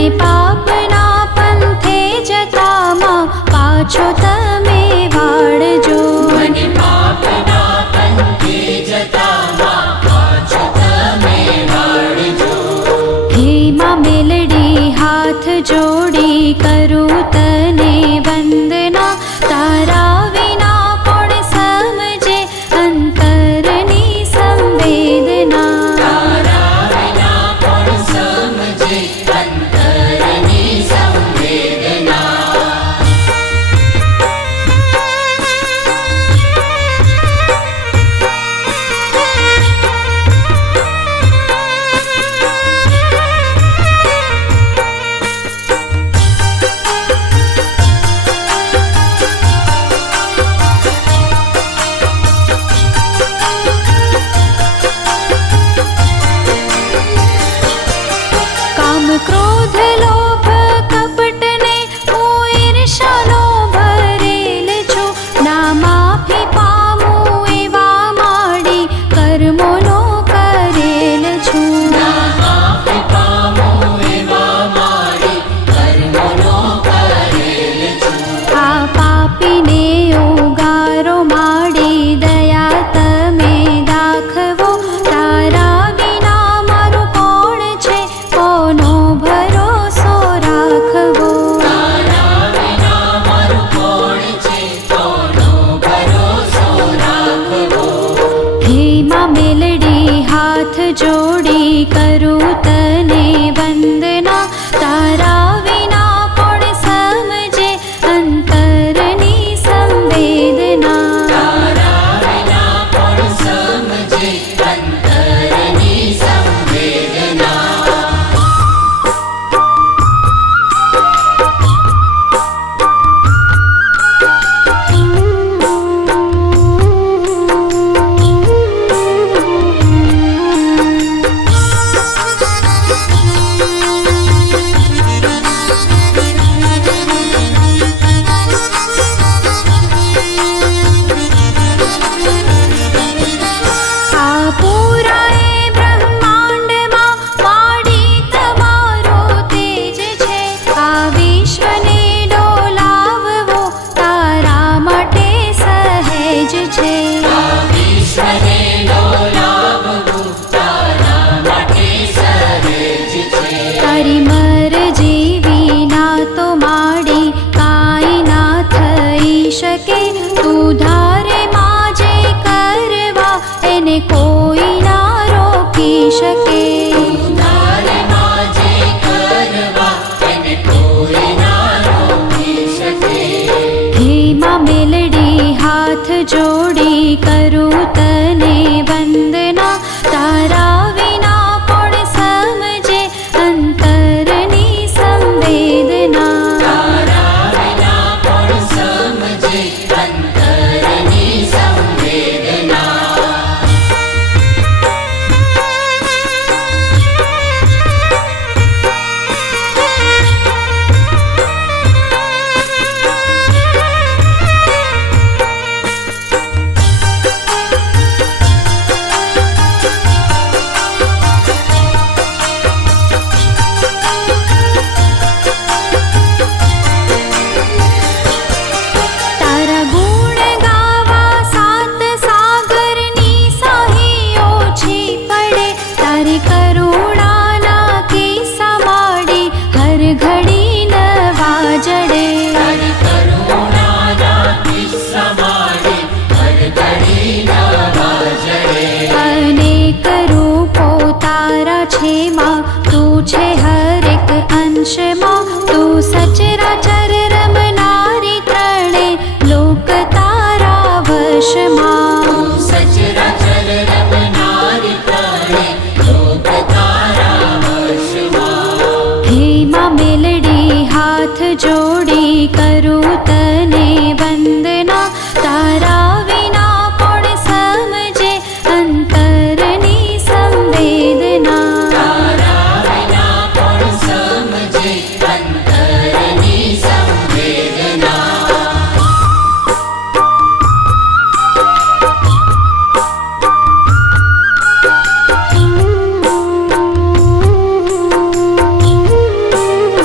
મને પાપના પંથે જતામાં પાછો તમે વાળજો. મને પાપના પંથે જતામાં પાછો તમે વાળજો. હે માં મેલડી હાથ જોડી કરું તને વંદના, તારા વિના કોણ સમજે અંતરની સંવેદના. તારા વિના કોણ સમજે અંતરની સંવેદના. કામ ક્રોધ લોભ કપટને હું ઈર્ષાનો ભરેલ છું. ના માફી પામું એવા માડી કર્મોનો કરેલ છું. ના માફી પામું એવા માડી કર્મોનો કરેલ છું. આ પાપીને ઉગારો માડી દયા તમે દાખવો. તારા વિના મારું કોણ છે, કોનો ભરોસો રાખવો. તારા વિના મારું કોણ છે, કોનો ભરોસો રાખવો. હે માં મેલડી હાથ જોડી કરું તને વંદના, તારા વિના કોણ સમજે અંતરની સંવેદના. તારા વિના કોણ સમજે અંતરની સંવેદના. આ પૂરાએ બ્રહ્માંડમાં માડી તમારો તેજ છે. આ વિશ્વને ડોલાવવો તારા માટે સહેજ છે. આ વિશ્વને ડોલાવવું તારા માટે સહેજ છે. તારી મરજી વિના તો માડી કાંઈ ના થઈ શકે. તું ધારે માં જે કરવા એને કોઈ ના રોકી શકે. તારે માં જે કરવા એને કોઈ ના રોકી શકે. હે માં મેલડી હાથ જોડી કરું તને વંદના, તારા વિના કોણ સમજે અંતરની સંવેદના. તારા વિના કોણ સમજે અંતરની સંવેદના. તારા ગુણ ગાવા સાત સાગરની સાહી ઓછી પડે. તારી કરુણાના કિસ્સા માડી હર ઘડી નવા જડે. તારી કરુણાના કિસ્સા માડી હર ઘડી નવા જડે. અનેક રૂપો તારા છે માં, તું છે હરેક અંશમાં. તું સચરાચર રમનારી ત્રણે લોક તારા વશમાં. તું સચરાચર રમનારી ત્રણે લોક તારા વશમાં. હે માં મેલડી હાથ જોડી કરું તને વંદના, તારા વિના કોણ સમજે અંતરની સંવેદના. તારા વિના કોણ સમજે અંતરની સંવેદના.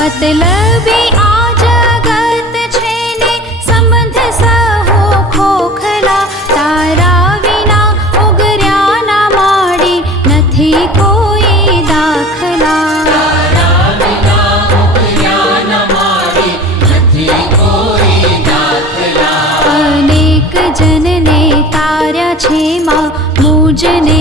મતલબી આ જગત છે ને સંબંધ સહો ખોખલા, તારા વિના ઉગર્યા ના માડી નથી કોઈ દાખલા. તારા વિના ઉગર્યા ન માડી નથી કોઈ દાખલા. અનેક જનને તાર્યા છે માં મુજને